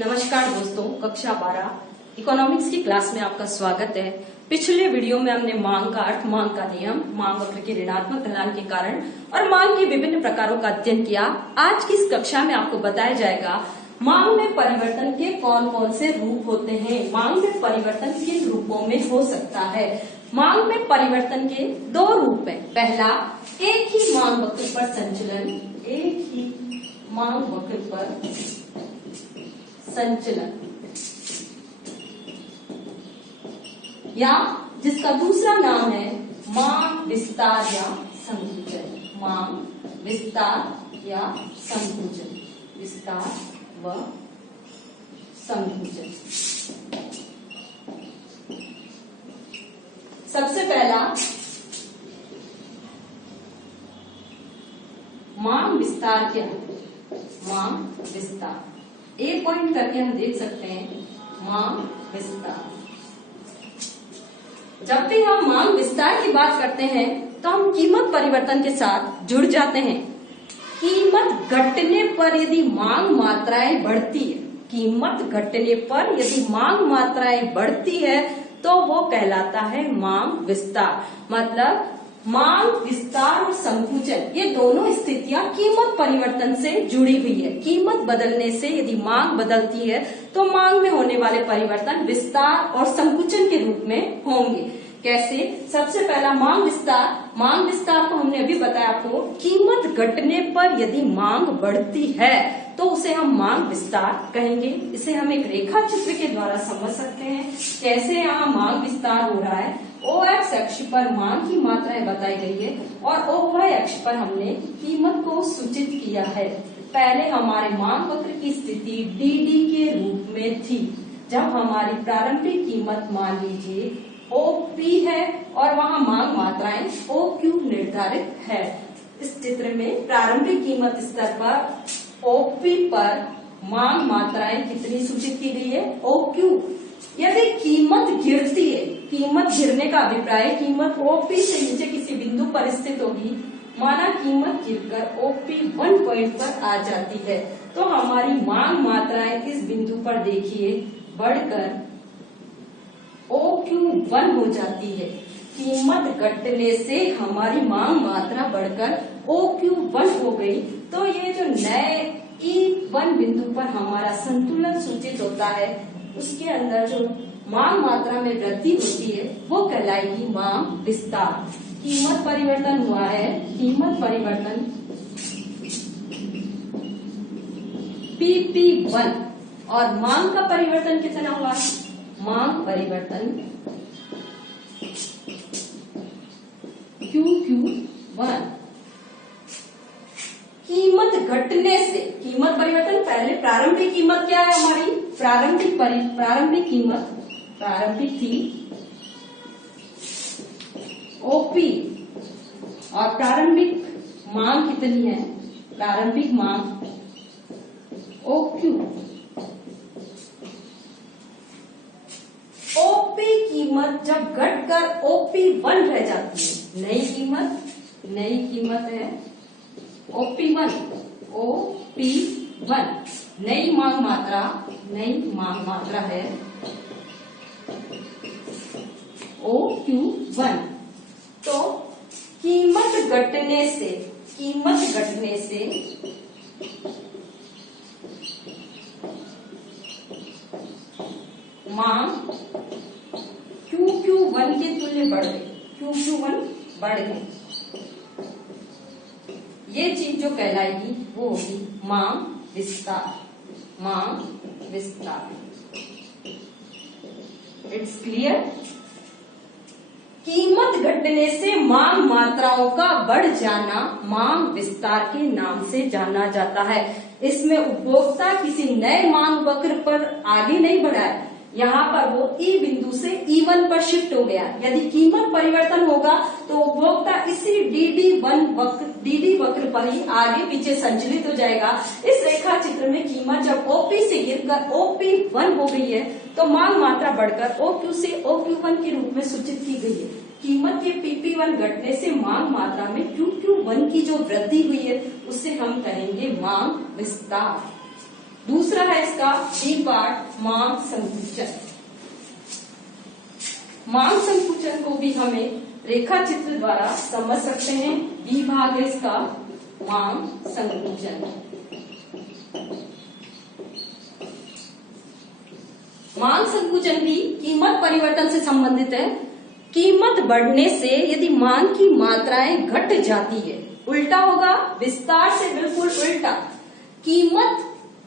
नमस्कार दोस्तों, कक्षा 12 इकोनॉमिक्स की क्लास में आपका स्वागत है। पिछले वीडियो में हमने मांग का अर्थ, मांग का नियम, मांग वक्र के ऋणात्मक ढलान के कारण और मांग के विभिन्न प्रकारों का अध्ययन किया। आज की इस कक्षा में आपको बताया जाएगा मांग में परिवर्तन के कौन कौन से रूप होते हैं। मांग में परिवर्तन किन रूपों में हो सकता है। मांग में परिवर्तन के दो रूप हैं। पहला, एक ही मांग वक्र पर संचलन, एक ही मांग वक्र पर संचलन, या जिसका दूसरा नाम है मांग विस्तार या संकुचन। मांग विस्तार या संकुचन, विस्तार व संकुचन। सबसे पहला मांग विस्तार क्या है? मांग विस्तार एक पॉइंट करके हम देख सकते हैं। मांग विस्तार, जब भी हम मांग विस्तार की बात करते हैं तो हम कीमत परिवर्तन के साथ जुड़ जाते हैं। कीमत घटने पर यदि मांग मात्राएं बढ़ती है, कीमत घटने पर यदि मांग मात्राएं बढ़ती है तो वो कहलाता है मांग विस्तार। मतलब मांग विस्तार और संकुचन ये दोनों स्थितियां कीमत परिवर्तन से जुड़ी हुई है। कीमत बदलने से यदि मांग बदलती है तो मांग में होने वाले परिवर्तन विस्तार और संकुचन के रूप में होंगे। कैसे? सबसे पहला मांग विस्तार। मांग विस्तार को हमने अभी बताया आपको, कीमत घटने पर यदि मांग बढ़ती है तो उसे हम मांग विस्तार कहेंगे। इसे हम एक रेखा चित्र के द्वारा समझ सकते हैं। कैसे यहाँ मांग विस्तार हो रहा है। OX अक्ष पर मांग की मात्राएं बताई गई है और OY अक्ष पर हमने कीमत को सूचित किया है। पहले हमारे मांग वक्र की स्थिति DD के रूप में थी, जब हमारी प्रारंभिक कीमत मान लीजिए OP है और वहां मांग मात्राएं OQ निर्धारित है। इस चित्र में प्रारंभिक कीमत स्तर पर OP पर मांग मात्राएं कितनी सूचित की गई है? OQ। यदि कीमत गिरती है, कीमत गिरने का अभिप्राय कीमत OP से नीचे किसी बिंदु पर स्थित होगी, माना कीमत गिरकर OP 1 पॉइंट पर आ जाती है तो हमारी मांग मात्राएं इस बिंदु पर देखिए बढ़कर OQ1 हो जाती है। कीमत घटने से हमारी मांग मात्रा बढ़कर OQ1 हो गई तो ये जो नए E1 बिंदु पर हमारा संतुलन सूचित होता है, उसके अंदर जो मांग मात्रा में वृद्धि होती है वो कहलाएगी मांग विस्तार। कीमत परिवर्तन हुआ है, कीमत परिवर्तन PP1 और मांग का परिवर्तन कितना हुआ? मांग परिवर्तन QQ1। कीमत घटने से, कीमत परिवर्तन पहले प्रारंभिक कीमत क्या है हमारी? प्रारंभिक कीमत प्रारंभिक थी OP और प्रारंभिक मांग कितनी है? प्रारंभिक मांग OQ। OP कीमत जब घटकर OP1 रह जाती है, नई कीमत है OP1, नई मांग मात्रा है OQ1। तो कीमत घटने से मांग QQ1 के तुल्य बढ़ गई, QQ1 बढ़ गई। ये चीज जो कहलाएगी वो होगी मांग विस्तार। मांग विस्तार। It's clear? कीमत घटने से मांग मात्राओं का बढ़ जाना मांग विस्तार के नाम से जाना जाता है। इसमें उपभोक्ता किसी नए मांग वक्र पर आगे नहीं बढ़ा है, यहाँ पर वो E बिंदु से E1 पर शिफ्ट हो गया। यदि कीमत परिवर्तन होगा तो उपभोक्ता इसी DD वक्र पर ही आगे पीछे संचलित हो जाएगा। इस रेखा चित्र में कीमत जब OP से गिरकर OP1 हो गई है तो मांग मात्रा बढ़कर OQ से OQ1 के रूप में सूचित की गई है। कीमत के PP1 घटने से मांग मात्रा में QQ1 की जो वृद्धि हुई है उससे हम करेंगे मांग विस्तार। दूसरा है इसका डी पार्ट मांग संकुचन। मांग संकुचन को भी हमें रेखा चित्र द्वारा समझ सकते हैं। बी भाग है इसका मांग संकुचन। मांग संकुचन भी कीमत परिवर्तन से संबंधित है। कीमत बढ़ने से यदि मांग की मात्राएं घट जाती है, उल्टा होगा, विस्तार से बिल्कुल उल्टा। कीमत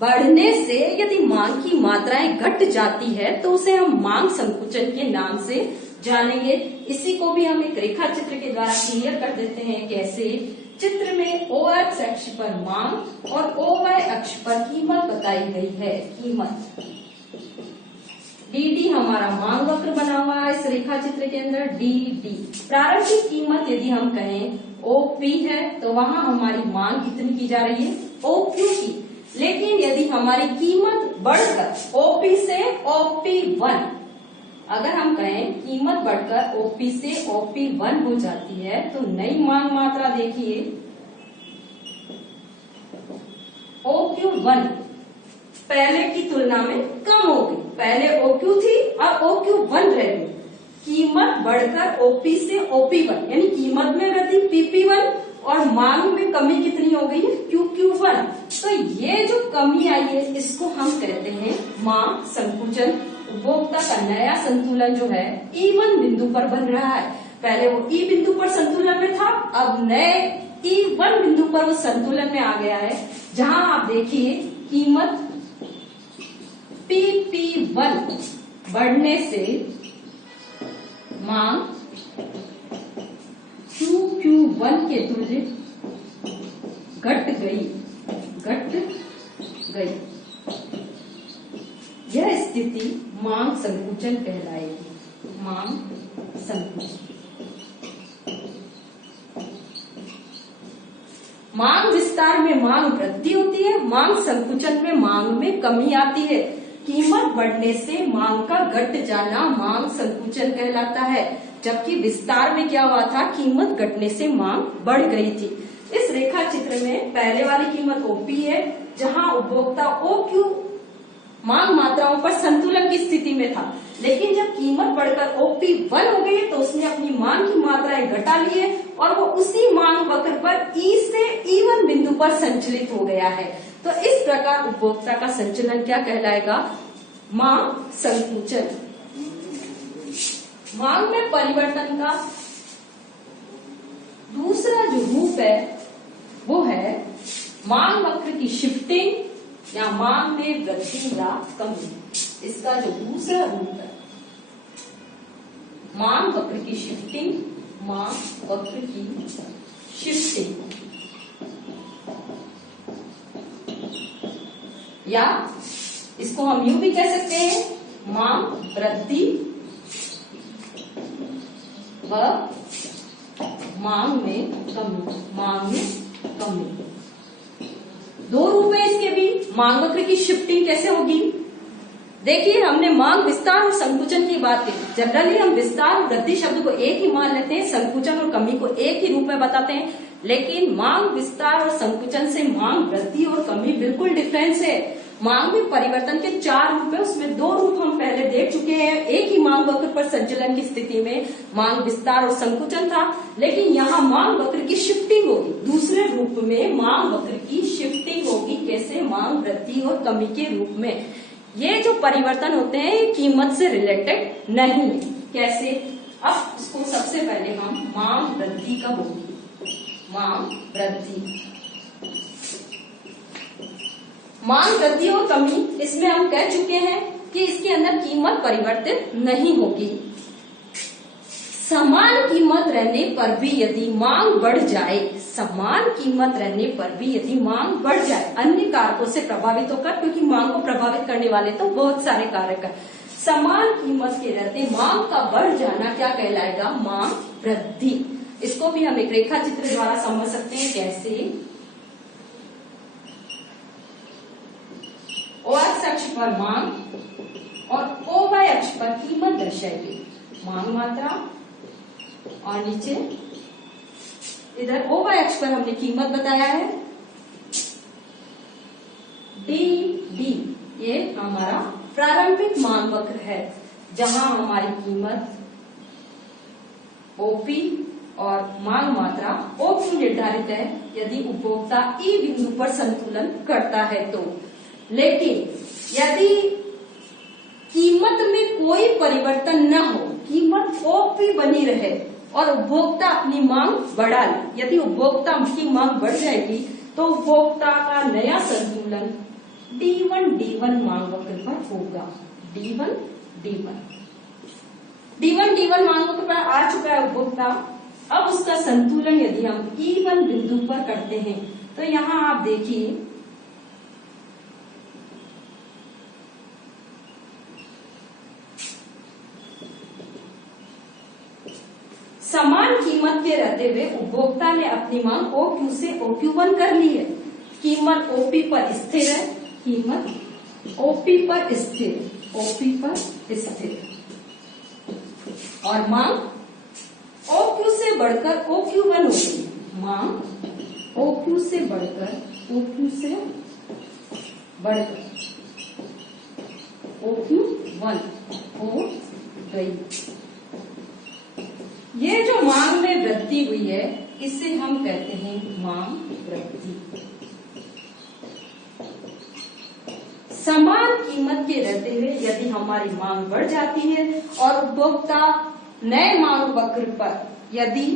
बढ़ने से यदि मांग की मात्राएं घट जाती है तो उसे हम मांग संकुचन के नाम से जानेंगे। इसी को भी हम एक रेखा चित्र के द्वारा क्लियर कर देते हैं। कैसे? चित्र में ओ एक्स अक्ष पर मांग और ओ वाई अक्ष पर कीमत बताई गई है। कीमत डी हमारा मांग वक्र बना हुआ है इस रेखा चित्र के अंदर। डी प्रारंभिक कीमत यदि हम कहें OP है तो वहां हमारी मांग कितनी की जा रही है? OQ की। लेकिन यदि हमारी कीमत बढ़कर OP से OP1, अगर हम कहें कीमत बढ़कर OP से OP1 हो जाती है तो नई मांग मात्रा देखिए OQ1 पहले की तुलना में कम हो गई। पहले OQ थी और OQ1 रह गई। कीमत बढ़कर OP से OP1 यानी कीमत में वृद्धि PP1 और मांग में कमी कितनी हो गई है? QQ1। तो ये जो कमी आई है इसको हम कहते हैं मांग संकुचन। उपभोक्ता का नया संतुलन जो है E1 बिंदु पर बन रहा है। पहले वो E बिंदु पर संतुलन में था, अब नए E1 बिंदु पर वो संतुलन में आ गया है, जहां आप देखिए कीमत PP1 बढ़ने से मांग QQ1 के तुल्य घट गई। यह स्थिति मांग संकुचन कहलाएगी। मांग संकुचन। मांग विस्तार में मांग वृद्धि होती है, मांग संकुचन में मांग में कमी आती है। कीमत बढ़ने से मांग का घट जाना मांग संकुचन कहलाता है, जबकि विस्तार में क्या हुआ था? कीमत घटने से मांग बढ़ गई थी। इस रेखा चित्र में पहले वाली कीमत OP है, जहां उपभोक्ता OQ मांग मात्राओं पर संतुलन की स्थिति में था। लेकिन जब कीमत बढ़कर OP1 हो गई तो उसने अपनी मांग की मात्राएं घटा ली है और वो उसी मांग वक्र पर E से E1 बिंदु पर संचलित हो गया है। तो इस प्रकार उपभोक्ता का संचलन क्या कहलाएगा? मांग संकुचन। मांग में परिवर्तन का दूसरा जो रूप है वो है मांग वक्र की शिफ्टिंग या मांग में वृद्धि या कमी। इसका जो दूसरा रूप है मांग वक्र की शिफ्टिंग, मांग वक्र की शिफ्टिंग, या इसको हम यूं भी कह सकते हैं मांग वृद्धि व मांग में कमी। मांग में कमी दो रूप है इसके भी। मांग वक्र की शिफ्टिंग कैसे होगी? देखिए, हमने मांग विस्तार और संकुचन की बात की। जनरली हम विस्तार और वृद्धि शब्द को एक ही मान लेते हैं, संकुचन और कमी को एक ही रूप में बताते हैं। लेकिन मांग विस्तार और संकुचन से मांग वृद्धि और कमी बिल्कुल डिफरेंस है। मांग में परिवर्तन के 4 रूप है, उसमें 2 रूप हम पहले देख चुके हैं। एक ही मांग वक्र पर संचलन की स्थिति में मांग विस्तार और संकुचन था, लेकिन यहाँ मांग वक्र की शिफ्टिंग होगी। दूसरे रूप में मांग वक्र की शिफ्टिंग होगी। कैसे? मांग वृद्धि और कमी के रूप में। ये जो परिवर्तन होते हैं ये कीमत से रिलेटेड नहीं है। कैसे? अब इसको सबसे पहले हम मांग वृद्धि कब होगी? मांग वृद्धि, मांग वृद्धि और कमी, इसमें हम कह चुके हैं कि इसके अंदर कीमत परिवर्तित नहीं होगी। समान कीमत रहने पर भी यदि मांग बढ़ जाए, समान कीमत रहने पर भी यदि मांग बढ़ जाए, अन्य कारकों से प्रभावित होकर, क्योंकि मांग को प्रभावित करने वाले तो बहुत सारे कारक हैं। समान कीमत के रहते मांग का बढ़ जाना क्या कहलाएगा? मांग वृद्धि। इसको भी हम एक रेखा चित्र द्वारा समझ सकते हैं। कैसे? O एक्स अक्ष पर मांग और O वाई अक्ष पर कीमत दर्शाई गई। मांग मात्रा और नीचे इधर O वाई अक्ष पर हमने कीमत बताया है। डी ये हमारा प्रारंभिक मांग वक्र है, जहां हमारी कीमत ओपी और मांग मात्रा ओक्यू निर्धारित है यदि उपभोक्ता ई बिंदु पर संतुलन करता है तो। लेकिन यदि कीमत में कोई परिवर्तन न हो, कीमत ओपी बनी रहे और उपभोक्ता अपनी मांग बढ़ा ले, यदि उपभोक्ता की मांग बढ़ जाएगी तो उपभोक्ता का नया संतुलन D1 मांग वक्र पर होगा। D1 मांग वक्र पर आ चुका है उपभोक्ता। अब उसका संतुलन यदि हम E1 बिंदु पर करते हैं तो यहाँ आप देखिए समान कीमत के रहते हुए उपभोक्ता ने अपनी मांग OQ से OQ1 कर ली है। कीमत OP पर स्थिर है, कीमत OP पर स्थिर और मांग OQ से बढ़कर OQ1 होगी। मांग OQ से बढ़कर OQ1 हो गई। ये जो मांग में वृद्धि हुई है इसे हम कहते हैं मांग वृद्धि। समान कीमत के रहते हुए यदि हमारी मांग बढ़ जाती है और उपभोक्ता नए मांग वक्र पर यदि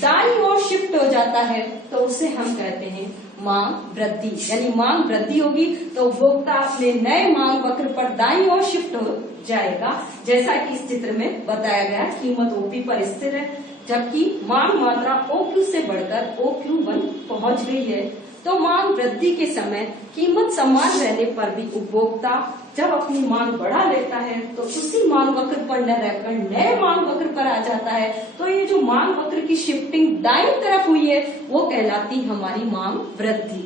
दाईं ओर शिफ्ट हो जाता है तो उसे हम कहते हैं मांग वृद्धि। यानी मांग वृद्धि होगी तो उपभोक्ता अपने नए मांग वक्र पर दाईं ओर शिफ्ट हो जाएगा, जैसा कि इस चित्र में बताया गया। कीमत ओपी पर स्थिर है जबकि मांग मात्रा OQ से बढ़कर OQ1 पहुंच गई है। तो मांग वृद्धि के समय कीमत समान रहने पर भी उपभोक्ता जब अपनी मांग बढ़ा लेता है तो उसी मांग वक्र पर न रहकर नए मांग वक्र पर आ जाता है। तो ये जो मांग वक्र की शिफ्टिंग दाईं तरफ हुई है वो कहलाती हमारी मांग वृद्धि।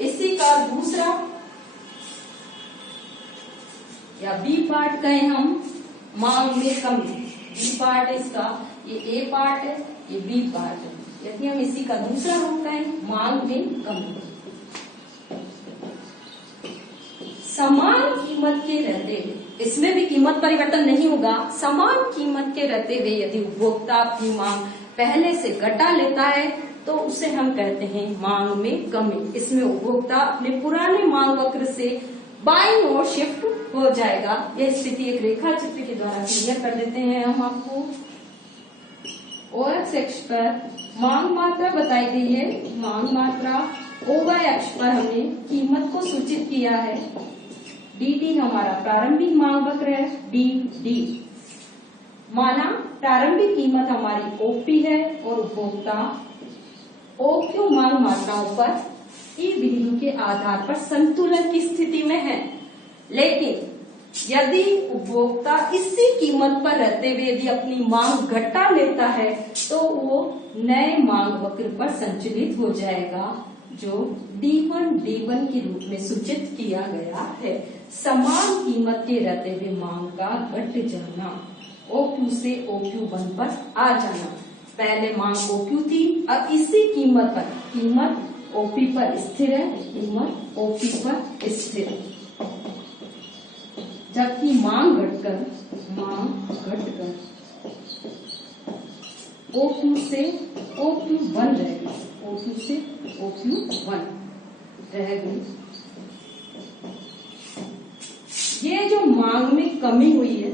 इसी का दूसरा या बी पार्ट कहें हम मांग में कमी। बी पार्ट है इसका, ये ए पार्ट है, ये बी पार्ट है। यदि हम इसी का दूसरा रूप कहें मांग में कमी। समान कीमत के रहते हुए, इसमें भी कीमत परिवर्तन नहीं होगा। समान कीमत के रहते हुए यदि उपभोक्ता अपनी मांग पहले से घटा लेता है तो उसे हम कहते हैं मांग में कमी। इसमें उपभोक्ता अपने पुराने मांग वक्र से बाईं ओर शिफ्ट हो जाएगा। यह स्थिति एक रेखा चित्र के द्वारा क्लियर कर देते हैं हम आपको। OX अक्ष पर मांग मात्रा बताई गई है। मांग मात्रा OY अक्ष पर हमने कीमत को सूचित किया है। DD हमारा प्रारंभिक मांग वक्र है। DD माना प्रारंभिक कीमत हमारी OP है और उपभोक्ता OQ मांग मात्राओं पर ई बिंदु के आधार पर संतुलन की स्थिति में है। लेकिन यदि उपभोक्ता इसी कीमत पर रहते हुए यदि अपनी मांग घटा लेता है तो वो नए मांग वक्र पर संचलित हो जाएगा, जो D1 के रूप में सूचित किया गया है। समान कीमत के रहते हुए मांग का घट जाना, OQ से OQ1 पर आ जाना। पहले मांग OQ थी, अब इसी कीमत पर, कीमत OP पर स्थिर है, कीमत OP पर स्थिर है। जबकि मांग घटकर OQ से OQ1 रह गई, OQ से OQ1 रह गई। ये जो मांग में कमी हुई है,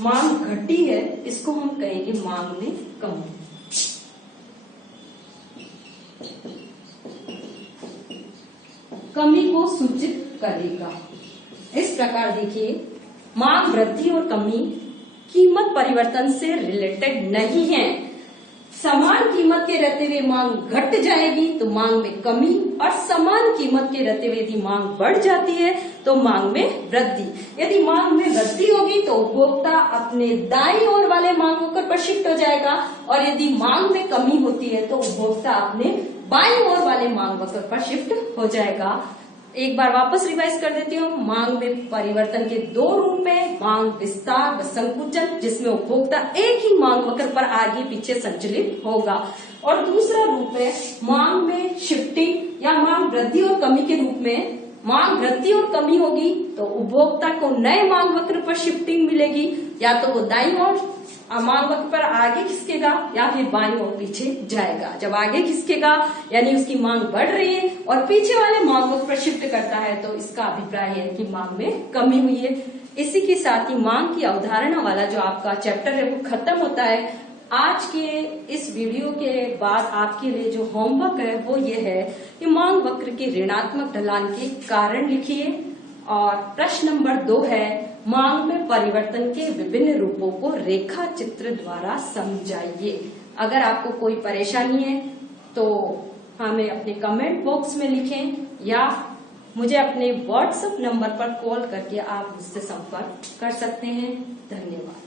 मांग घटी है, इसको हम कहेंगे मांग में कमी। कमी को सूचित करेगा। इस प्रकार देखिए, मांग वृद्धि और कमी कीमत परिवर्तन से रिलेटेड नहीं है। समान कीमत के रहते हुए मांग घट जाएगी तो मांग में कमी, और समान कीमत के रहते हुए यदि मांग बढ़ जाती है तो मांग में वृद्धि। यदि मांग में वृद्धि होगी तो उपभोक्ता अपने दाईं ओर वाले मांग वक्र पर शिफ्ट हो जाएगा, और यदि मांग में कमी होती है तो उपभोक्ता अपने बाईं ओर वाले मांग वक्र पर शिफ्ट हो जाएगा। एक बार वापस रिवाइज कर देती हूँ। मांग में परिवर्तन के दो रूप हैं, मांग विस्तार व संकुचन, जिसमें उपभोक्ता एक ही मांग वक्र पर आगे पीछे संचलित होगा, और दूसरा रूप है मांग में शिफ्टिंग या मांग वृद्धि और कमी के रूप में, मांग वृद्धि और कमी होगी तो उपभोक्ता को नए मांग वक्र पर शिफ्टिंग मिलेगी, या तो वो दाईं ओर मांग वक्र पर आगे खिसकेगा या फिर बाईं ओर पीछे जाएगा। जब आगे खिसकेगा यानी उसकी मांग बढ़ रही है और पीछे वाले मांग वक्र पर शिफ्ट करता है तो इसका अभिप्राय है कि मांग में कमी हुई है। इसी के साथ ही मांग की अवधारणा वाला जो आपका चैप्टर है वो खत्म होता है। आज के इस वीडियो के बाद आपके लिए जो होमवर्क है वो ये है कि मांग वक्र के ऋणात्मक ढलान के कारण लिखिए, और प्रश्न नंबर 2 है मांग में परिवर्तन के विभिन्न रूपों को रेखा चित्र द्वारा समझाइए। अगर आपको कोई परेशानी है तो हमें अपने कमेंट बॉक्स में लिखें या मुझे अपने व्हाट्सएप नंबर पर कॉल करके आप मुझसे संपर्क कर सकते हैं। धन्यवाद।